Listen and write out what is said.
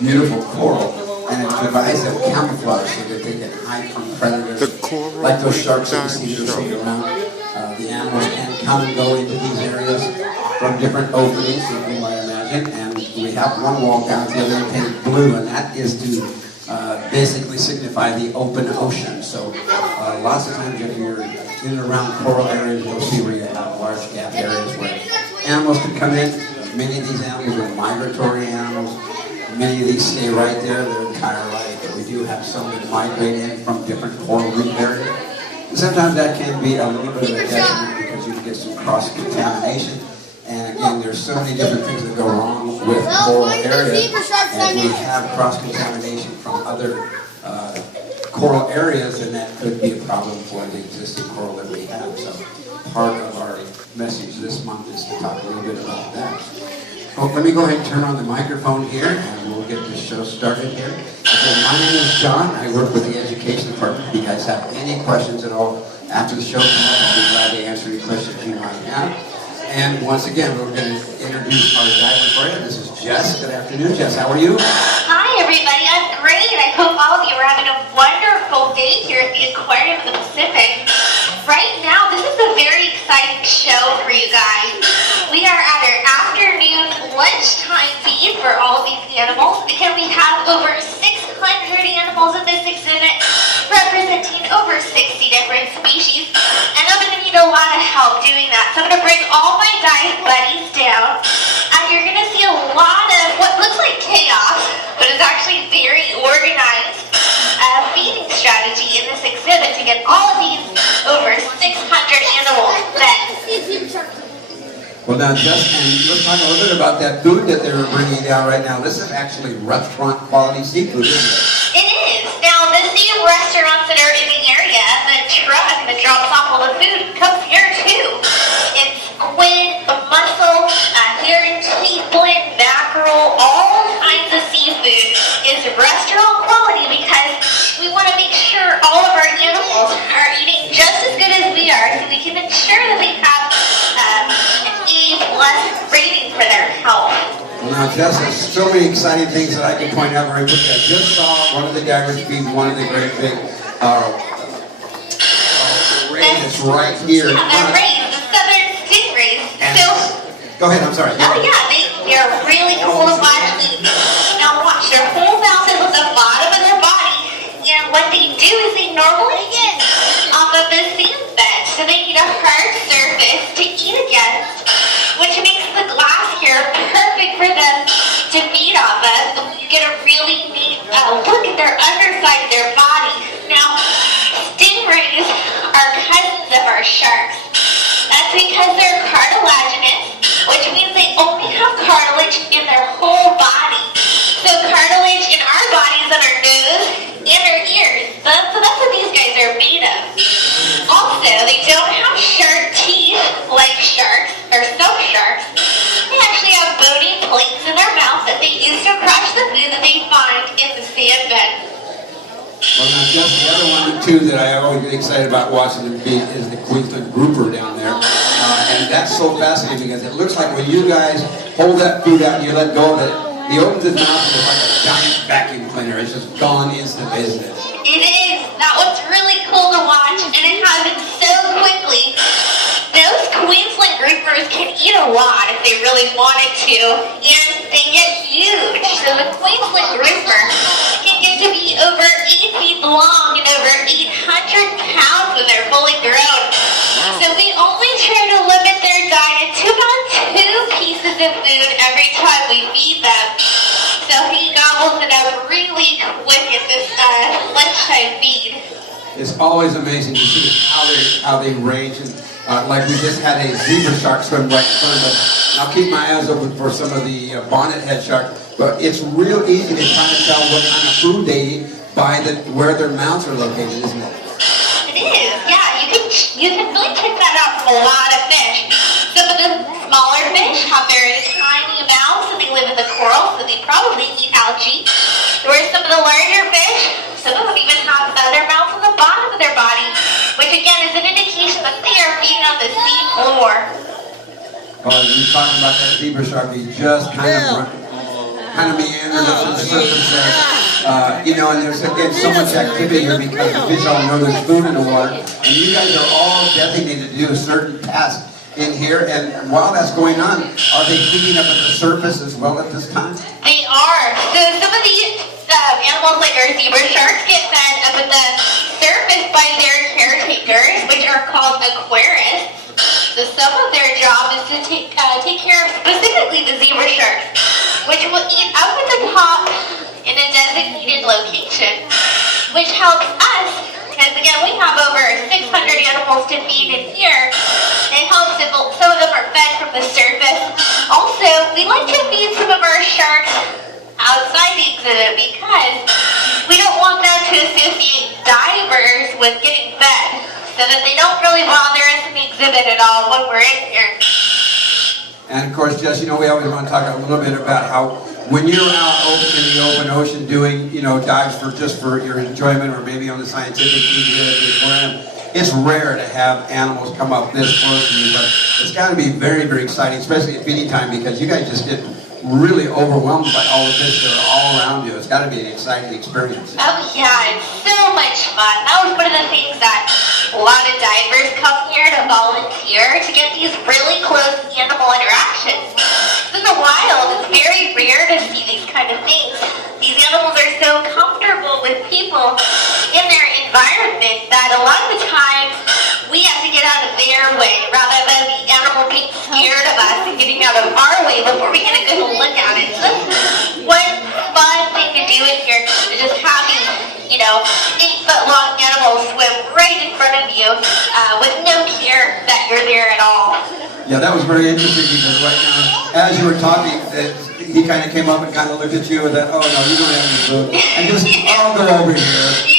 beautiful coral, and it provides them camouflage so that they can hide from predators. Like those sharks that you see swimming around. The animals can come and go into these areas from different openings, as you might imagine. And we have one wall down the other end painted blue, and that is to basically signify the open ocean. So lots of times if you're in and around coral areas, you'll see where you have large gap areas where animals can come in. Many of these animals are migratory animals. Many of these stay right there their entire life. But we do have some that migrate in from different coral reef areas. And sometimes that can be a little bit of a detriment because you can get some cross-contamination. And again, there's so many different things that go wrong with coral areas. And we have cross-contamination from other coral areas, and that could be a problem for the existing coral that we have. So part of our message this month is to talk a little bit about that. Oh, let me go ahead and turn on the microphone here, and we'll get this show started here. So my name is John. I work with the Education Department. If you guys have any questions at all after the show, I'll be glad to answer any questions you might have. And once again, we're going to introduce our diver for you. This is Jess. Good afternoon, Jess. How are you? Hi, everybody. I'm great. I hope all of you are having a wonderful day here at the Aquarium of the Pacific. Right now, this is a very exciting show for you guys. We are at our afternoon lunchtime feed for all of these animals because we have over 600 animals in this exhibit representing over 60 different species. And I'm going to need a lot of help doing that. So I'm going to bring all my dive buddies down. And you're going to see a lot of what looks like chaos, but is actually very organized feeding strategy in this exhibit to get all of these over 600 animals fed. Well, now, Justin, let's talk a little bit about that food that they're bringing down right now. This is actually restaurant quality seafood, isn't it? It is. Now, the same restaurants that are in the area, the truck that drops off all the food comes here too. It's squid, mussel, herring, seafood, mackerel, all kinds of seafood is restaurant quality because we want to make sure all of our animals are eating just as good as we are so we can ensure that they have an A+ rating for their health. Well, now, Jess, there's so many exciting things that I can point out very quickly. I just saw one of the divers feed one of the great big rays right here. Yeah, the rays, the southern stingrays. So, go ahead, I'm sorry. Oh yeah, they're really cool to watch. Now watch, their whole mouth is at the bottom of their body, and what they do is they normally get off of the sand bed, so they need a hard surface to eat against, which makes the glass here perfect for them to feed off of. You get a really neat look at their underside of their body. Now, stingrays are cousins of our sharks. That's because they're cartilaginous, which means they only have cartilage in their whole body. So cartilage in our bodies on our nose and our ears. So that's what these guys are made of. Also, they don't have sharp teeth like sharks, or some sharks. They actually have bony plates in their mouth that they use to crush the food that they find in the sand bed. Well, now, just the other one, too, that I always get excited about watching them feed is the Queensland grouper down there. And that's so fascinating because it looks like when you guys hold that food out and you let go of it, he opens his mouth and it's like a giant vacuum cleaner. It's just gone instantly, isn't it? It is. That was really cool to watch, and it happens so quickly. Those Queensland groupers can eat a lot if they really wanted to, and they get huge. So the Queensland grouper can get to be over 8 feet long and over 800 pounds when they're fully grown. So we only try to limit their diet to about 2 pieces of food every time we feed them. So he gobbles it up really quick at this lunchtime feed. It's always amazing to see how they range. And, like we just had a zebra shark swim right in front of us. And I'll keep my eyes open for some of the bonnet head shark. But it's real easy to kind of tell what kind of food they eat by where their mouths are located, isn't it? It is, yeah. You can really pick that out from a lot of fish. Some of the smaller fish have very tiny mouths, and they live in the coral, so they probably eat algae. Whereas some of the larger fish, some of them even have other mouths on the bottom of their body, which again is an indication that they are feeding on the sea floor. Well, you talking about that zebra shark, he just kind kind of meander to the surface there. You know, and there's again so much activity here because the fish all know there's food in the water. And you guys are all designated to do a certain task in here. And while that's going on, are they feeding up at the surface as well at this time? They are. So some of these animals, like our zebra sharks, get fed up at the surface by their caretakers, which are called aquarists. So some of their job is to take care of specifically the zebra sharks, which will eat up at the top in a designated location, which helps us, because again, we have over 600 animals to feed in here. It helps if some of them are fed from the surface. Also, we like to feed some of our sharks outside the exhibit because we don't want them to associate divers with getting fed, so that they don't really bother us in the exhibit at all when we're in here. And of course, Jess, you know, we always want to talk a little bit about how when you're out in the open ocean doing, you know, dives just for your enjoyment or maybe on the scientific exhibit, it's rare to have animals come up this close to you, but it's got to be very, very exciting, especially at feeding time, because you guys just get really overwhelmed by all the fish that are all around you. It's got to be an exciting experience. Oh yeah, it's so much fun. That was one of the things that a lot of divers come here to volunteer to get these really close animal interactions. In the wild, it's very rare to see these kind of things. These animals are so comfortable with people in their environment that a lot of the times we have to get out of their way rather than the animal being scared of us and getting out of our way before we get a good look at it. So that's one fun thing to do in here, is just having, you know, 8-foot-long animals swim right in front of you with no care that you're there at all. Yeah, that was very interesting because right now, as you were talking, he kind of came up and kind of looked at you and said, oh no, you don't have any food. And just, I'll go over here.